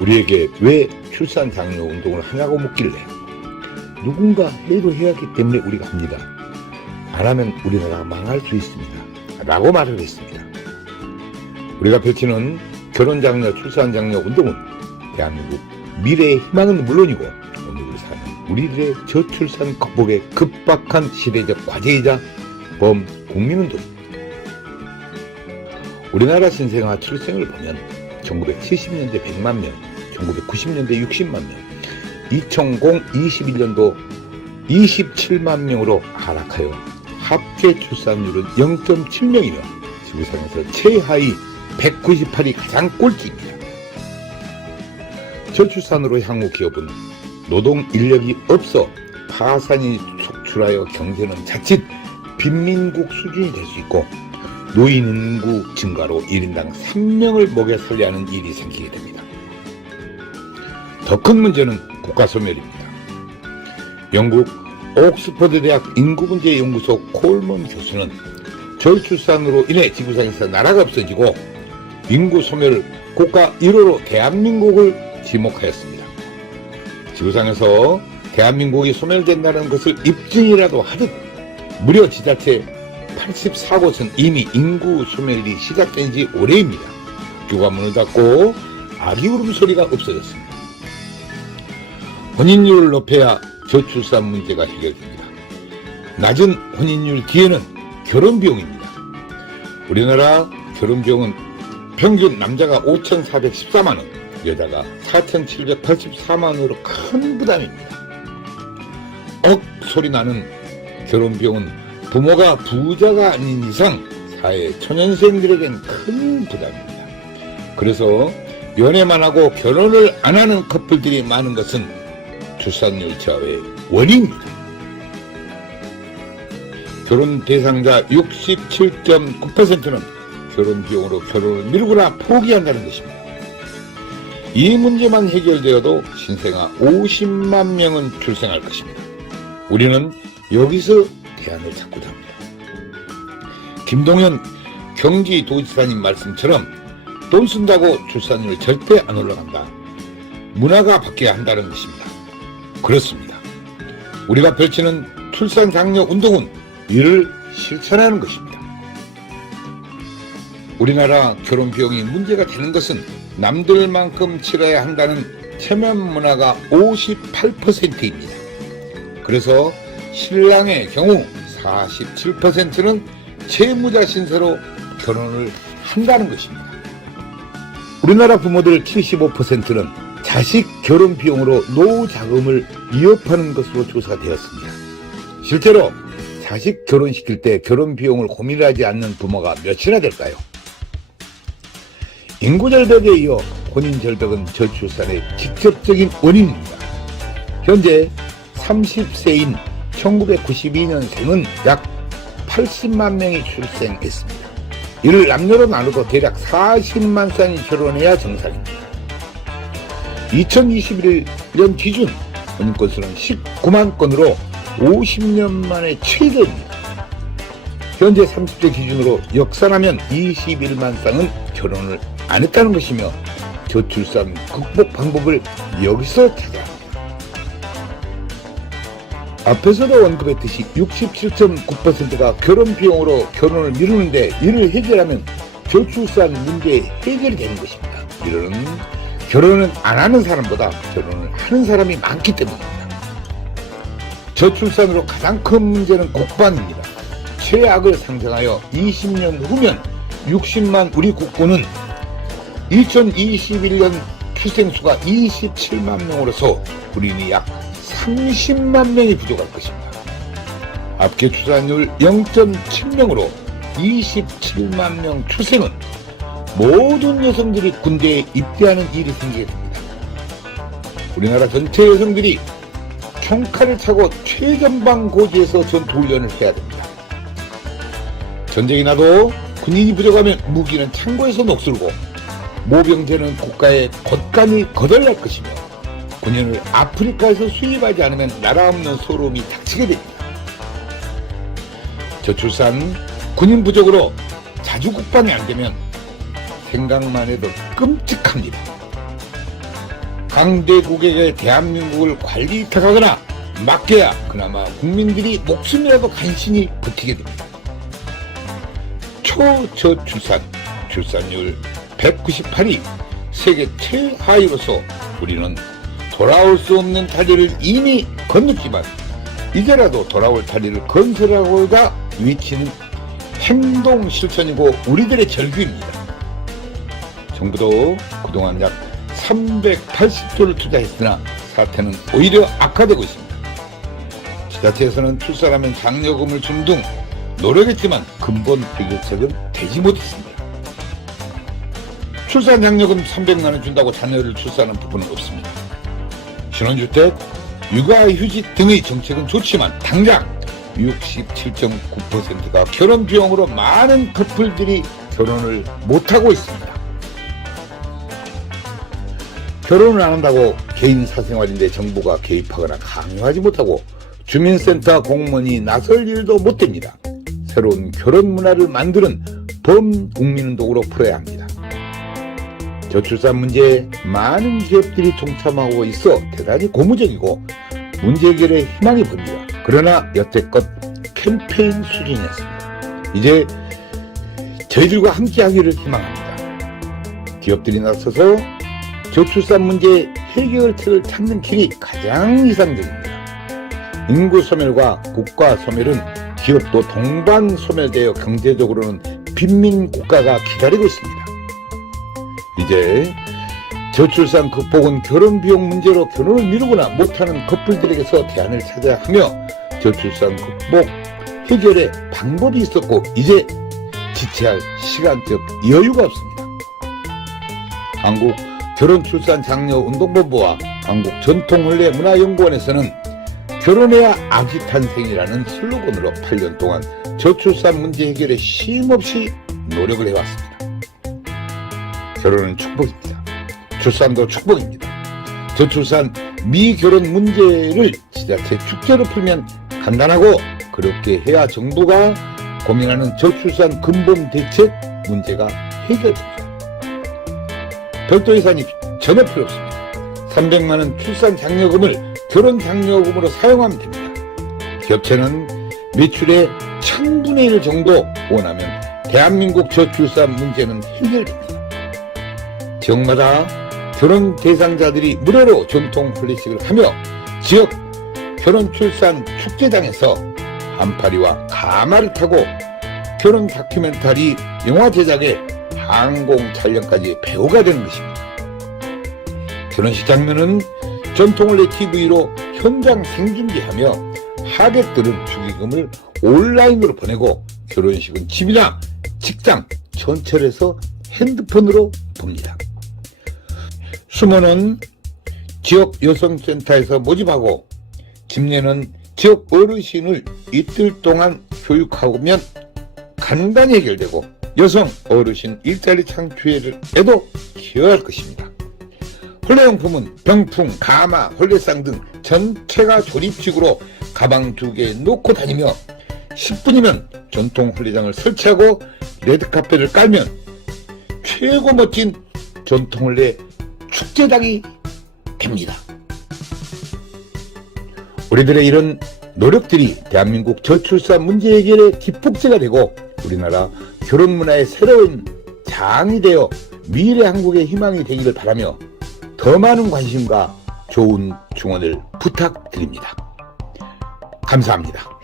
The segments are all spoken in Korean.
우리에게 왜 출산 장려 운동을 하냐고 묻길래 누군가 해도 해야 하기 때문에 우리가 합니다. 안 하면 우리나라가 망할 수 있습니다. 라고 말을 했습니다. 우리가 펼치는 결혼 장려, 출산 장려 운동은 대한민국 미래의 희망은 물론이고 오늘 사는 우리들의 저출산 극복에 급박한 시대적 과제이자 범국민운동입니다. 우리나라 신생아 출생을 보면 1970년대 100만 명, 1990년대 60만 명, 2021년도 27만 명으로 하락하여 합계 출산율은 0.7명이며 지구상에서 최하위 198이 가장 꼴찌입니다. 저출산으로 향후 기업은 노동 인력이 없어 파산이 속출하여 경제는 자칫 빈민국 수준이 될 수 있고 노인 인구 증가로 1인당 3명을 먹여 살려야 하는 일이 생기게 됩니다. 더 큰 문제는 국가소멸입니다. 영국 옥스퍼드 대학 인구문제연구소 콜먼 교수는 저출산으로 인해 지구상에서 나라가 없어지고 인구소멸 국가 1호로 대한민국을 지목하였습니다. 지구상에서 대한민국이 소멸된다는 것을 입증이라도 하듯 무려 지자체 84곳은 이미 인구 소멸이 시작된 지 오래입니다. 학교가 문을 닫고 아기 울음소리가 없어졌습니다. 혼인율을 높여야 저출산 문제가 해결됩니다. 낮은 혼인율 뒤에는 결혼비용입니다. 우리나라 결혼비용은 평균 남자가 5,414만원, 여자가 4,784만원으로 큰 부담입니다. 소리 나는 결혼비용은 부모가 부자가 아닌 이상 사회 초년생들에겐 큰 부담입니다. 그래서 연애만 하고 결혼을 안 하는 커플들이 많은 것은 출산율 저하의 원인입니다. 결혼 대상자 67.9%는 결혼 비용으로 결혼을 미루거나 포기한다는 것입니다. 이 문제만 해결되어도 신생아 50만 명은 출생할 것입니다. 우리는 여기서 대안을 찾고자 합니다. 김동연 경기도지사님 말씀처럼 돈 쓴다고 출산율 절대 안 올라간다. 문화가 바뀌어야 한다는 것입니다. 그렇습니다. 우리가 펼치는 출산 장려 운동은 이를 실천하는 것입니다. 우리나라 결혼 비용이 문제가 되는 것은 남들만큼 치러야 한다는 체면 문화가 58%입니다. 그래서 신랑의 경우 47%는 채무자 신세로 결혼을 한다는 것입니다. 우리나라 부모들 75%는 자식 결혼 비용으로 노후 자금을 위협하는 것으로 조사되었습니다. 실제로 자식 결혼시킬 때 결혼 비용을 고민하지 않는 부모가 몇이나 될까요? 인구절벽에 이어 혼인절벽은 저출산의 직접적인 원인입니다. 현재 30세인 1992년생은 약 80만 명이 출생했습니다. 이를 남녀로 나누고 대략 40만 쌍이 결혼해야 정상입니다. 2021년 기준 혼인 건수는 19만 건으로 50년 만에 최대입니다. 현재 30대 기준으로 역산하면 21만 쌍은 결혼을 안 했다는 것이며 저출산 극복 방법을 여기서 찾아야 합니다. 앞에서도 언급했듯이 67.9%가 결혼 비용으로 결혼을 미루는데 이를 해결하면 저출산 문제 해결이 되는 것입니다. 이는 결혼은 안 하는 사람보다 결혼을 하는 사람이 많기 때문입니다. 저출산으로 가장 큰 문제는 국방입니다. 최악을 상정하여 20년 후면 60만 우리 국군은 2021년 출생수가 27만 명으로서 군인이 약 30만 명이 부족할 것입니다. 합계 출산율 0.7명으로 27만 명 출생은 모든 여성들이 군대에 입대하는 일이 생기게 됩니다. 우리나라 전체 여성들이 총칼을 차고 최전방 고지에서 전투훈련을 해야 됩니다. 전쟁이 나도 군인이 부족하면 무기는 창고에서 녹슬고 모병제는 국가에 곶감이 거덜날 것이며 군인을 아프리카에서 수입하지 않으면 나라 없는 소름이 닥치게 됩니다. 저출산, 군인 부족으로 자주 국방이 안 되면 생각만 해도 끔찍합니다. 강대국에게 대한민국을 관리 위탁하거나 맡겨야 그나마 국민들이 목숨이라도 간신히 버티게 됩니다. 초저출산, 출산율 198위, 세계 최하위로서 우리는 돌아올 수 없는 다리를 이미 건넜지만 이제라도 돌아올 다리를 건설하고자 외치는 행동 실천이고 우리들의 절규입니다. 정부도 그동안 약 380조를 투자했으나 사태는 오히려 악화되고 있습니다. 지자체에서는 출산하면 장려금을 준 등 노력했지만 근본 해결책은 되지 못했습니다. 출산 장려금 300만 원 준다고 자녀를 출산하는 부분은 없습니다. 신혼주택, 육아휴직 등의 정책은 좋지만 당장 67.9%가 결혼 비용으로 많은 커플들이 결혼을 못하고 있습니다. 결혼을 안 한다고 개인 사생활인데 정부가 개입하거나 강요하지 못하고 주민센터 공무원이 나설 일도 못 됩니다. 새로운 결혼 문화를 만드는 범국민운동으로 풀어야 합니다. 저출산 문제에 많은 기업들이 동참하고 있어 대단히 고무적이고 문제 해결에 희망이 보입니다. 그러나 여태껏 캠페인 수준이었습니다. 이제 저희들과 함께하기를 희망합니다. 기업들이 나서서 저출산 문제 해결책을 찾는 길이 가장 이상적입니다. 인구 소멸과 국가 소멸은 기업도 동반 소멸되어 경제적으로는 빈민 국가가 기다리고 있습니다. 이제 저출산 극복은 결혼 비용 문제로 결혼을 미루거나 못하는 커플들에게서 대안을 찾아야 하며 저출산 극복 해결의 방법이 있었고 이제 지체할 시간적 여유가 없습니다. 한국 결혼출산장려운동본부와 한국전통혼례문화연구원에서는 결혼해야 아기 탄생이라는 슬로건으로 8년 동안 저출산 문제 해결에 쉼없이 노력을 해왔습니다. 결혼은 축복입니다. 출산도 축복입니다. 저출산 미결혼 문제를 지자체 축제로 풀면 간단하고 그렇게 해야 정부가 고민하는 저출산 근본 대책 문제가 해결됩니다. 별도 예산이 전혀 필요 없습니다. 300만 원 출산 장려금을 결혼 장려금으로 사용하면 됩니다. 기업체는 매출의 1000분의 1 정도 원하면 대한민국 저출산 문제는 해결됩니다. 지역마다 결혼 대상자들이 무료로 전통婚礼식을 하며 지역 결혼 출산 축제장에서 한파리와 가마를 타고 결혼 다큐멘터리 영화 제작에 항공 촬영까지 배우가 되는 것입니다. 결혼식 장면은 전통혼례 TV로 현장 생중계하며 하객들은 축의금을 온라인으로 보내고 결혼식은 집이나 직장, 전철에서 핸드폰으로 봅니다. 수모는 지역 여성센터에서 모집하고 집례는 지역 어르신을 이틀 동안 교육하면 간단히 해결되고 여성 어르신 일자리 창출에도 기여할 것입니다. 혼례용품은 병풍, 가마, 혼례상 등 전체가 조립식으로 가방 2개 놓고 다니며 10분이면 전통 혼례장을 설치하고 레드카펫을 깔면 최고 멋진 전통 혼례 축제장이 됩니다. 우리들의 이런 노력들이 대한민국 저출산 문제 해결의 기폭제가 되고 우리나라 결혼 문화의 새로운 장이 되어 미래 한국의 희망이 되기를 바라며 더 많은 관심과 좋은 중원을 부탁드립니다. 감사합니다.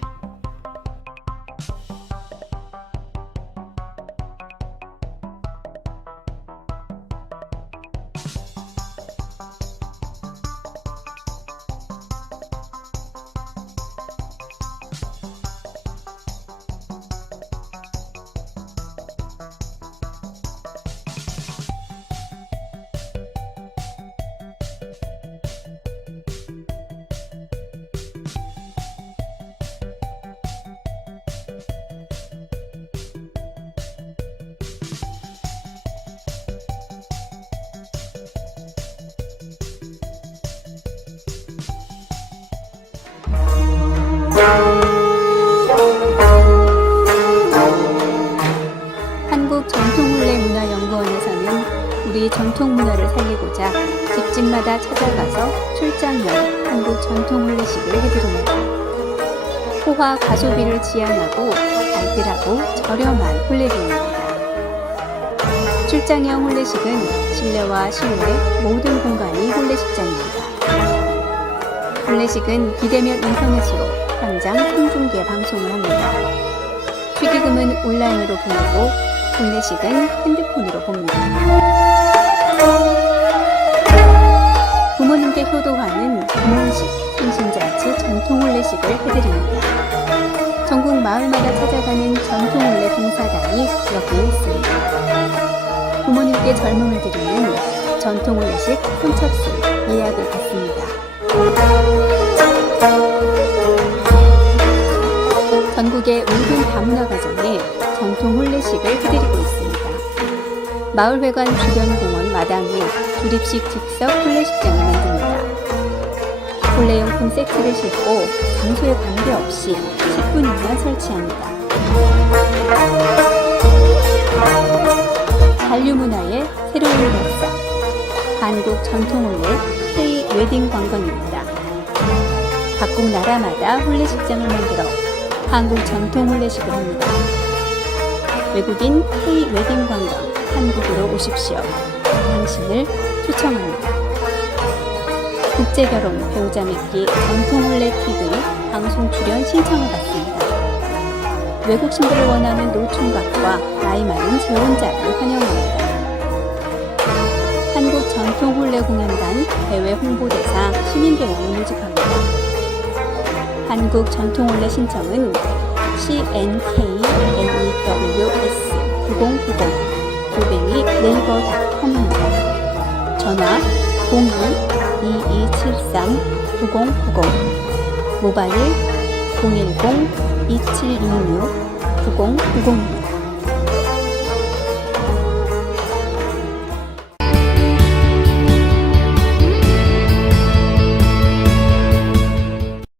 한국전통혼례문화연구원에서는 우리 전통문화를 살리고자 직접 집집마다 찾아가서 출장용 한국 전통 혼례식을 해드립니다. 호화 가소비를 지향하고 알뜰하고 저렴한 혼례비입니다. 출장형 혼례식은 실내와 실외 모든 공간이 혼례식장입니다. 혼례식은 비대면 인터넷으로 당장 생중계 방송을 합니다. 축의금은 온라인으로 보내고 혼례식은 핸드폰으로 봅니다. 부모님께 효도하는 부모식, 생신잔치 전통 혼례식을 해드립니다. 전국 마을마다 찾아가는 전통 혼례 봉사단이 여기에 있습니다. 부모님께 젊음을 드리는 전통 혼례식 선착순 예약을 받습니다. 전국의 모든 다문화 가정에 전통 혼례식을 해드리고 있습니다. 마을회관 주변 공원 마당에 조립식 즉석 혼례식장을 만듭니다. 혼례용품 세트를 싣고 장소에 관계없이 10분이면 설치합니다. 한류문화의 새로운 역사, 한국 전통혼례 K-웨딩 관광입니다. 각국 나라마다 혼례식장을 만들어 한국 전통 혼례식을 합니다. 외국인 K-웨딩 관광 한국으로 오십시오. 당신을 초청합니다. 국제결혼 배우자 맺기 전통 혼례 TV 방송 출연 신청을 받습니다. 외국 신부를 원하는 노총각과 나이 많은 재혼자를 환영합니다. 한국 전통 혼례 공연단 해외 홍보대사 시민배우를 모집합니다. 한국 전통 혼례 신청은 CNKNEWS 9090 네이버.com입니다. 전화 02-2273-9090 모바일 010-2766-9090입니다.